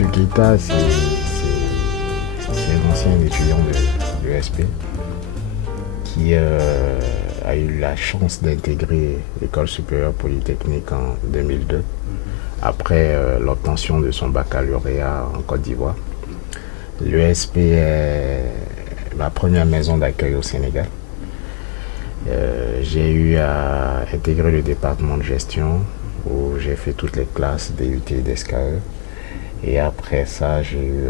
Monsieur Keita, c'est un ancien étudiant de l'ESP qui a eu la chance d'intégrer l'École supérieure polytechnique en 2002, après l'obtention de son baccalauréat en Côte d'Ivoire. L'ESP est ma première maison d'accueil au Sénégal. J'ai eu à intégrer le département de gestion où j'ai fait toutes les classes DUT et DSKE. Et après ça, j'ai eu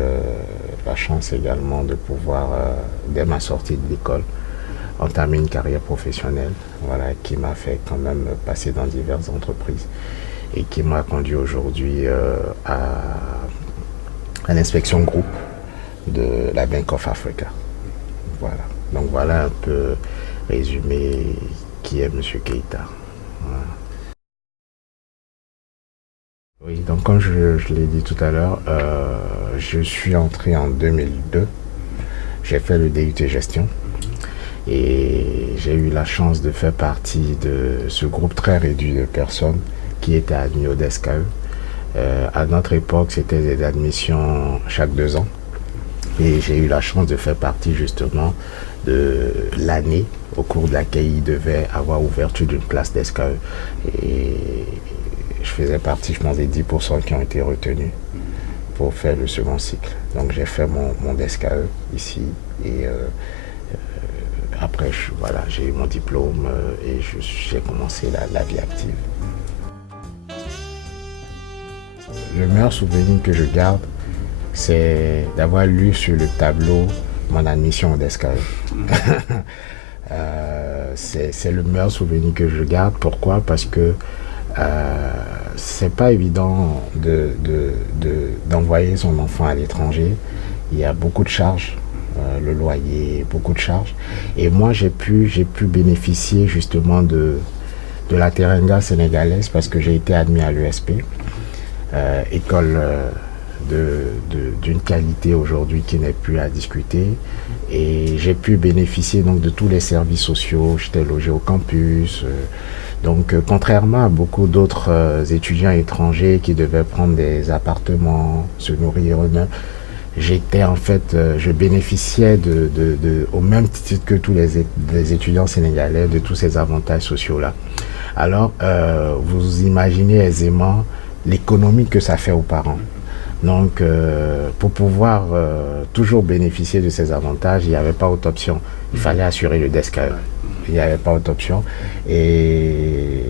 la chance également de pouvoir, dès ma sortie de l'école, entamer une carrière professionnelle, voilà, qui m'a fait quand même passer dans diverses entreprises et qui m'a conduit aujourd'hui à l'inspection groupe de la Bank of Africa. Voilà. Donc voilà un peu résumé qui est M. Keita. Voilà. Oui, donc comme je l'ai dit tout à l'heure, je suis entré en 2002. J'ai fait le DUT gestion et j'ai eu la chance de faire partie de ce groupe très réduit de personnes qui étaient admis au DSKE. À notre époque, c'était des admissions chaque 2 ans. Et j'ai eu la chance de faire partie justement de l'année au cours de laquelle il devait avoir ouverture d'une classe DSKE. Et je faisais partie, je pense, des 10% qui ont été retenus pour faire le second cycle. Donc j'ai fait mon DSKE ici et après voilà, j'ai eu mon diplôme et j'ai commencé la vie active. Le meilleur souvenir que je garde, c'est d'avoir lu sur le tableau mon admission au DSKE. C'est le meilleur souvenir que je garde. Pourquoi? Parce que c'est pas évident d'envoyer son enfant à l'étranger. Il y a beaucoup de charges, le loyer, beaucoup de charges. Et moi, j'ai pu bénéficier justement de la Teranga sénégalaise parce que j'ai été admis à l'ESP, école d'une qualité aujourd'hui qui n'est plus à discuter. Et j'ai pu bénéficier donc de tous les services sociaux. J'étais logé au campus. Donc, contrairement à beaucoup d'autres étudiants étrangers qui devaient prendre des appartements, se nourrir eux-mêmes, j'étais en fait, je bénéficiais au même titre que tous les étudiants sénégalais de tous ces avantages sociaux-là. Alors, vous imaginez aisément l'économie que ça fait aux parents. Donc, pour pouvoir toujours bénéficier de ces avantages, il n'y avait pas autre option. Il fallait assurer le DSKE. Il n'y avait pas autre option. Et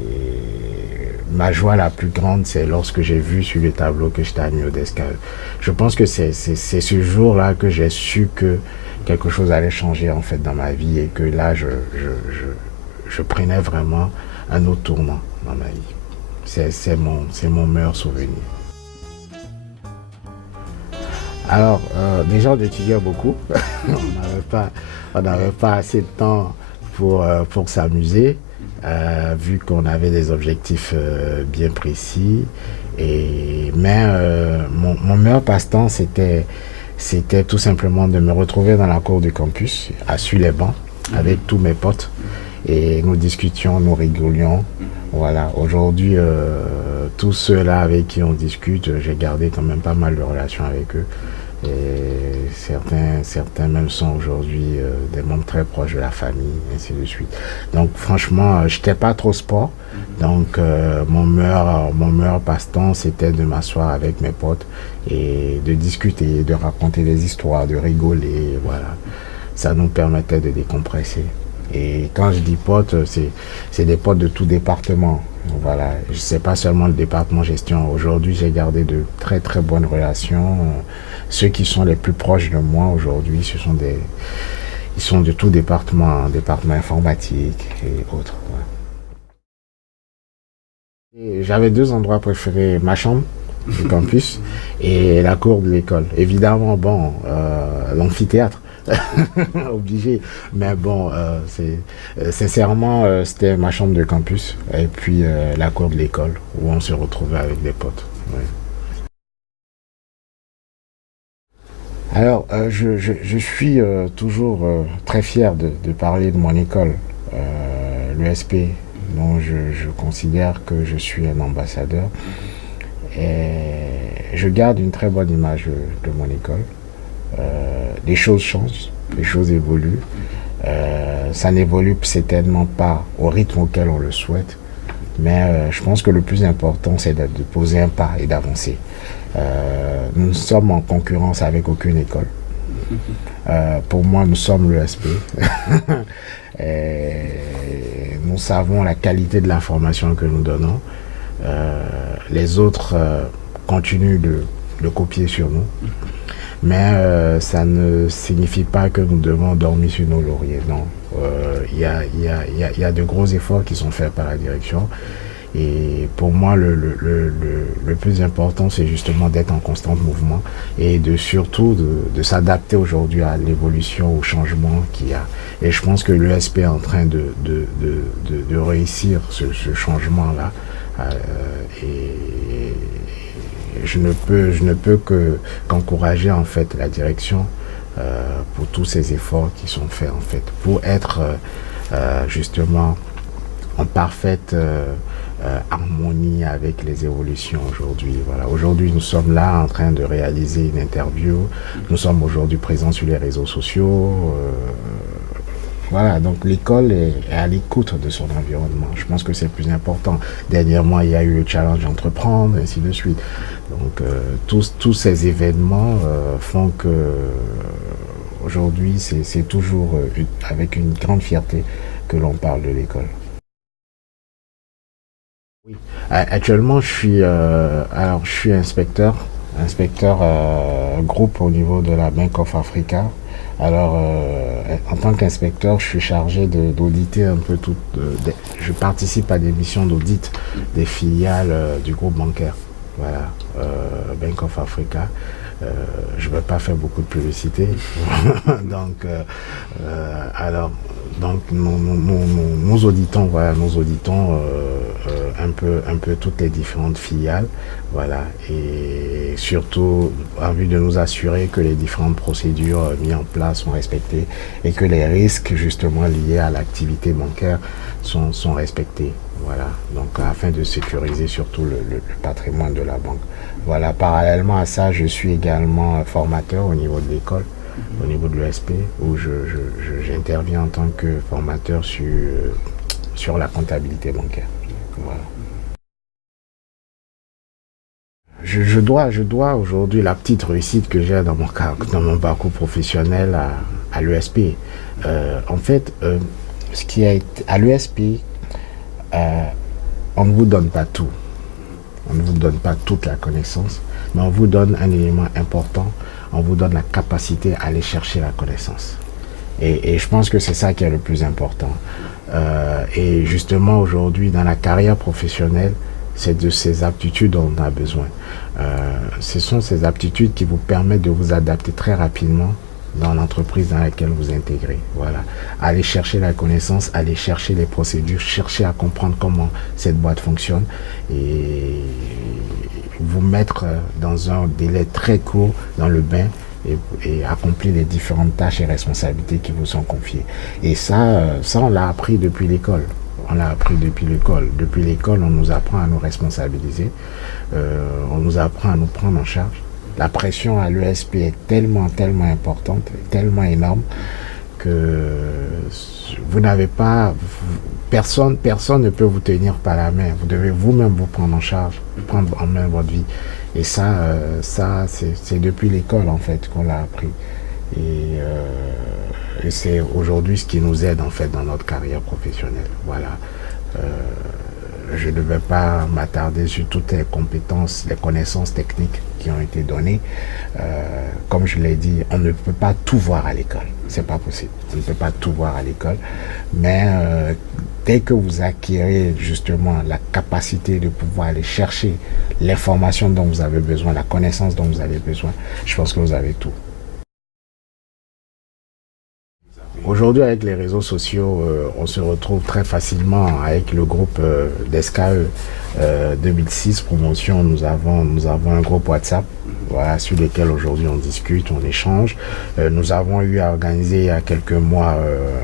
ma joie la plus grande, c'est lorsque j'ai vu sur le tableau que j'étais admis au DSKE. Je pense que c'est ce jour-là que j'ai su que quelque chose allait changer en fait dans ma vie et que là, je prenais vraiment un autre tournant dans ma vie. C'est mon meilleur souvenir. Alors, déjà, on étudiait beaucoup. on n'avait pas assez de temps pour s'amuser, vu qu'on avait des objectifs bien précis. Mais mon meilleur passe-temps, c'était tout simplement de me retrouver dans la cour du campus, assis les bancs, avec tous mes potes. Et nous discutions, nous rigolions. Voilà, aujourd'hui, tous ceux-là avec qui on discute, j'ai gardé quand même pas mal de relations avec eux. Et certains même sont aujourd'hui des membres très proches de la famille, ainsi de suite. Donc franchement, j'étais pas trop sport. Donc mon meilleur passe-temps, c'était de m'asseoir avec mes potes et de discuter, de raconter des histoires, de rigoler. Voilà, ça nous permettait de décompresser. Et quand je dis potes, c'est des potes de tout département. Voilà, c'est pas seulement le département gestion. Aujourd'hui, j'ai gardé de très très bonnes relations. Ceux qui sont les plus proches de moi aujourd'hui, ils sont de tout département informatique et autres. Ouais. J'avais 2 endroits préférés, ma chambre du campus et la cour de l'école. Évidemment, bon, l'amphithéâtre. Obligé, mais bon, sincèrement, c'était ma chambre de campus et puis la cour de l'école où on se retrouvait avec des potes. Ouais. Alors, je suis toujours très fier de parler de mon école, l'ESP, dont je considère que je suis un ambassadeur. Et je garde une très bonne image de mon école. Les choses changent, les choses évoluent. Ça n'évolue certainement pas au rythme auquel on le souhaite, mais je pense que le plus important, c'est de poser un pas et d'avancer. Nous ne sommes en concurrence avec aucune école. Pour moi, nous sommes l'ESP. Nous savons la qualité de l'information que nous donnons. Les autres continuent de copier sur nous. Mais ça ne signifie pas que nous devons dormir sur nos lauriers. Non. Il y a de gros efforts qui sont faits par la direction. Et pour moi, le plus important, c'est justement d'être en constant mouvement et surtout de s'adapter aujourd'hui à l'évolution, au changement qu'il y a. Et je pense que l'ESP est en train de réussir ce changement-là. Et je ne peux qu'encourager en fait la direction pour tous ces efforts qui sont faits en fait pour être justement en parfaite harmonie avec les évolutions aujourd'hui. Voilà. Aujourd'hui, nous sommes là en train de réaliser une interview. Nous sommes aujourd'hui présents sur les réseaux sociaux. Voilà, donc l'école est à l'écoute de son environnement. Je pense que c'est le plus important. Dernièrement, il y a eu le challenge d'entreprendre, ainsi de suite. Donc tous ces événements font que aujourd'hui, c'est toujours avec une grande fierté que l'on parle de l'école. Oui. Actuellement, je suis inspecteur groupe au niveau de la Bank of Africa. Alors, en tant qu'inspecteur, je suis chargé d'auditer un peu je participe à des missions d'audit des filiales du groupe bancaire. Voilà, Bank of Africa. Je ne vais pas faire beaucoup de publicité. Donc, nous auditons, voilà, un peu toutes les différentes filiales, voilà, et surtout en vue de nous assurer que les différentes procédures mises en place sont respectées et que les risques justement liés à l'activité bancaire sont respectés. Voilà, donc afin de sécuriser surtout le patrimoine de la banque. Voilà, parallèlement à ça, je suis également formateur au niveau de l'école, au niveau de l'ESP, où j'interviens en tant que formateur sur la comptabilité bancaire. Voilà. Je dois aujourd'hui la petite réussite que j'ai dans mon parcours professionnel à l'ESP. En fait, ce qui a été à l'ESP, on ne vous donne pas tout. On ne vous donne pas toute la connaissance, mais on vous donne un élément important. On vous donne la capacité à aller chercher la connaissance. Et je pense que c'est ça qui est le plus important. Et justement, aujourd'hui, dans la carrière professionnelle, c'est de ces aptitudes dont on a besoin. Ce sont ces aptitudes qui vous permettent de vous adapter très rapidement dans l'entreprise dans laquelle vous intégrez. Voilà. Allez chercher la connaissance, allez chercher les procédures, chercher à comprendre comment cette boîte fonctionne et vous mettre dans un délai très court dans le bain et accomplir les différentes tâches et responsabilités qui vous sont confiées. Et ça on l'a appris depuis l'école. On l'a appris depuis l'école. Depuis l'école, on nous apprend à nous responsabiliser, on nous apprend à nous prendre en charge. La pression à l'ESP est tellement importante, tellement énorme que vous n'avez pas, personne ne peut vous tenir par la main. Vous devez vous-même vous prendre en charge, prendre en main votre vie. Et ça c'est depuis l'école en fait qu'on l'a appris. Et c'est aujourd'hui ce qui nous aide en fait dans notre carrière professionnelle. Voilà. Je ne vais pas m'attarder sur toutes les compétences, les connaissances techniques qui ont été données. Comme je l'ai dit, on ne peut pas tout voir à l'école. C'est pas possible. On ne peut pas tout voir à l'école. Mais dès que vous acquérez justement la capacité de pouvoir aller chercher l'information dont vous avez besoin, la connaissance dont vous avez besoin, je pense que vous avez tout. Aujourd'hui, avec les réseaux sociaux, on se retrouve très facilement avec le groupe d'SKE 2006 Promotion. Nous avons un groupe WhatsApp, voilà, sur lequel aujourd'hui on discute, on échange. Nous avons eu à organiser il y a quelques mois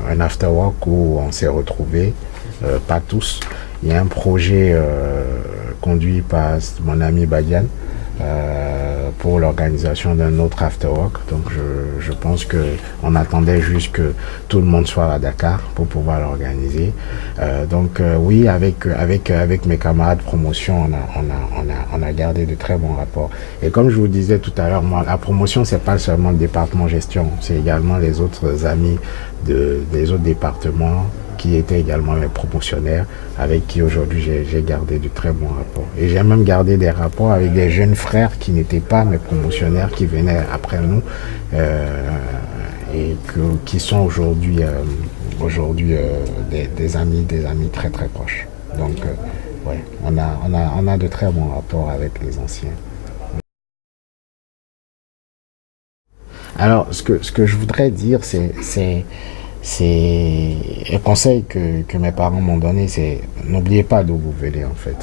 un afterwork où on s'est retrouvés, pas tous. Il y a un projet conduit par mon ami Badian pour l'organisation d'un autre after work. Donc je pense qu'on attendait juste que tout le monde soit à Dakar pour pouvoir l'organiser. Oui, avec mes camarades promotion, on a gardé de très bons rapports. Et comme je vous disais tout à l'heure, moi, la promotion, c'est pas seulement le département gestion, c'est également les autres amis des autres départements qui étaient également mes promotionnaires, avec qui aujourd'hui j'ai gardé de très bons rapports. Et j'ai même gardé des rapports avec des jeunes frères qui n'étaient pas mes promotionnaires, qui venaient après nous, qui sont aujourd'hui des amis très très proches. Donc, ouais, on a de très bons rapports avec les anciens. Alors, ce que je voudrais dire, c'est un conseil que mes parents m'ont donné, c'est n'oubliez pas d'où vous venez en fait.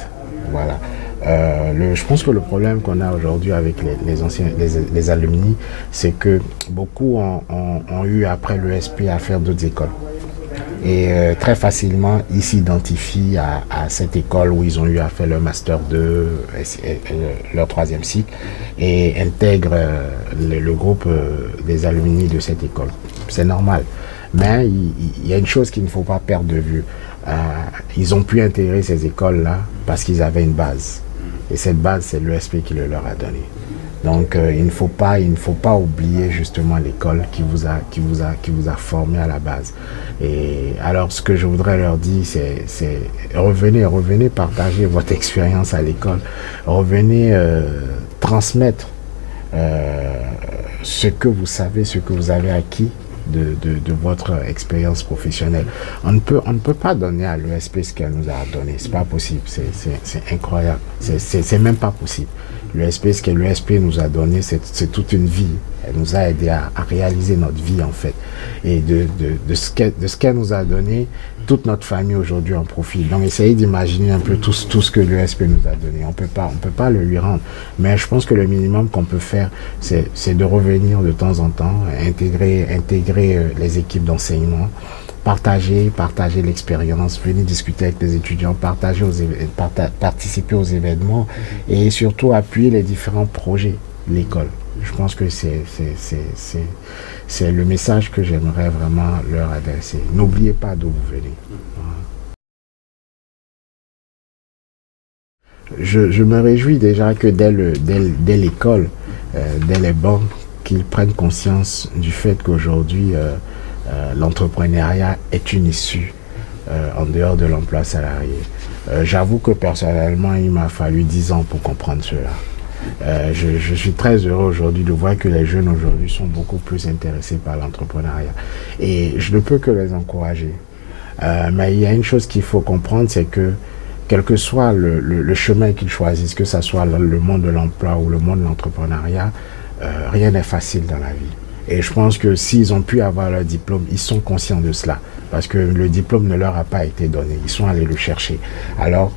Voilà. Je pense que le problème qu'on a aujourd'hui avec les anciens, les alumni, c'est que beaucoup ont eu après l'ESP à faire d'autres écoles. Et très facilement, ils s'identifient à cette école où ils ont eu à faire leur Master 2, leur troisième cycle, et intègrent le groupe des alumni de cette école. C'est normal. Mais il y a une chose qu'il ne faut pas perdre de vue. Ils ont pu intégrer ces écoles-là parce qu'ils avaient une base. Et cette base, c'est l'ESP qui le leur a donné. Donc, il ne faut pas oublier justement l'école qui vous a formé à la base. Et alors, ce que je voudrais leur dire, c'est revenez partager votre expérience à l'école. Revenez transmettre ce que vous savez, ce que vous avez acquis de votre expérience professionnelle. On ne peut pas donner à l'ESP ce qu'elle nous a donné. C'est pas possible. C'est incroyable. C'est même pas possible. L'ESP, ce que l'ESP nous a donné, c'est toute une vie. Elle nous a aidé à réaliser notre vie en fait. Et de ce qu'elle nous a donné, toute notre famille aujourd'hui en profite. Donc essayez d'imaginer un peu tout ce que l'ESP nous a donné. On peut pas le lui rendre. Mais je pense que le minimum qu'on peut faire, c'est de revenir de temps en temps, intégrer les équipes d'enseignement, partager l'expérience, venir discuter avec les étudiants, participer aux événements et surtout appuyer les différents projets de l'école. Je pense que c'est le message que j'aimerais vraiment leur adresser. N'oubliez pas d'où vous venez. Je me réjouis déjà que dès l'école, dès les bancs, qu'ils prennent conscience du fait qu'aujourd'hui, l'entrepreneuriat est une issue en dehors de l'emploi salarié. J'avoue que personnellement, il m'a fallu 10 ans pour comprendre cela. Je suis très heureux aujourd'hui de voir que les jeunes aujourd'hui sont beaucoup plus intéressés par l'entrepreneuriat. Et je ne peux que les encourager. Mais il y a une chose qu'il faut comprendre, c'est que quel que soit le chemin qu'ils choisissent, que ce soit le monde de l'emploi ou le monde de l'entrepreneuriat, rien n'est facile dans la vie. Et je pense que s'ils ont pu avoir leur diplôme, ils sont conscients de cela. Parce que le diplôme ne leur a pas été donné. Ils sont allés le chercher. Alors,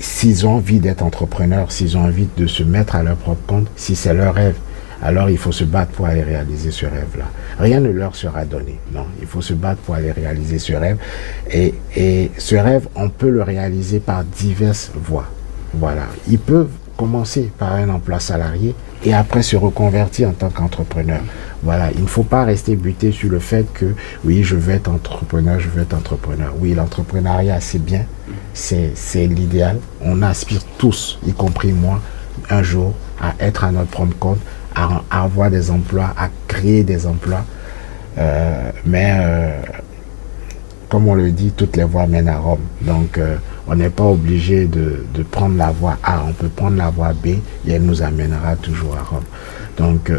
s'ils ont envie d'être entrepreneurs, s'ils ont envie de se mettre à leur propre compte, si c'est leur rêve, alors il faut se battre pour aller réaliser ce rêve-là. Rien ne leur sera donné. Non, il faut se battre pour aller réaliser ce rêve. Et ce rêve, on peut le réaliser par diverses voies. Voilà. Ils peuvent commencer par un emploi salarié et après se reconvertir en tant qu'entrepreneur. Voilà, il ne faut pas rester buté sur le fait que oui, je veux être entrepreneur. Oui, l'entrepreneuriat, c'est bien, c'est l'idéal. On aspire tous, y compris moi, un jour, à être à notre propre compte, à avoir des emplois, à créer des emplois. Mais comme on le dit, toutes les voies mènent à Rome. Donc, on n'est pas obligé de prendre la voie A. On peut prendre la voie B et elle nous amènera toujours à Rome. Donc,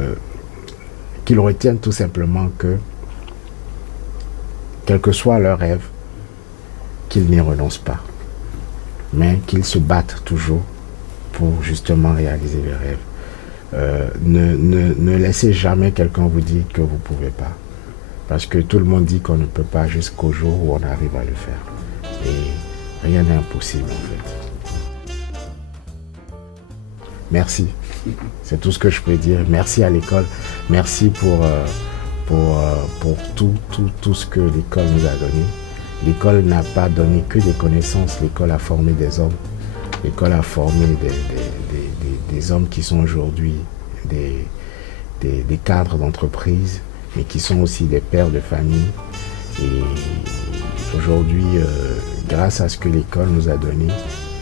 qu'ils retiennent tout simplement que, quel que soit leur rêve, qu'ils n'y renoncent pas. Mais qu'ils se battent toujours pour justement réaliser le rêve. Ne laissez jamais quelqu'un vous dire que vous ne pouvez pas. Parce que tout le monde dit qu'on ne peut pas jusqu'au jour où on arrive à le faire. Et rien n'est impossible en fait. Merci. C'est tout ce que je peux dire. Merci à l'école. Merci pour tout ce que l'école nous a donné. L'école n'a pas donné que des connaissances. L'école a formé des hommes. l'école a formé des hommes qui sont aujourd'hui des cadres d'entreprise, mais qui sont aussi des pères de famille. Et aujourd'hui, grâce à ce que l'école nous a donné,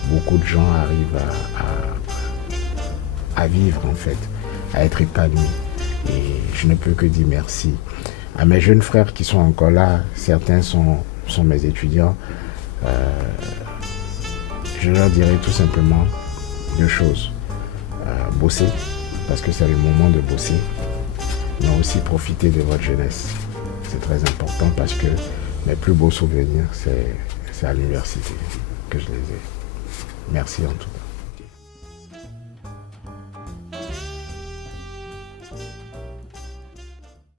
beaucoup de gens arrivent à vivre en fait, à être épanouis. Et je ne peux que dire merci à mes jeunes frères qui sont encore là. Certains sont mes étudiants. Je leur dirais tout simplement deux choses. Bosser, parce que c'est le moment de bosser, mais aussi profiter de votre jeunesse. C'est très important parce que mes plus beaux souvenirs, c'est à l'université que je les ai. Merci en tout cas.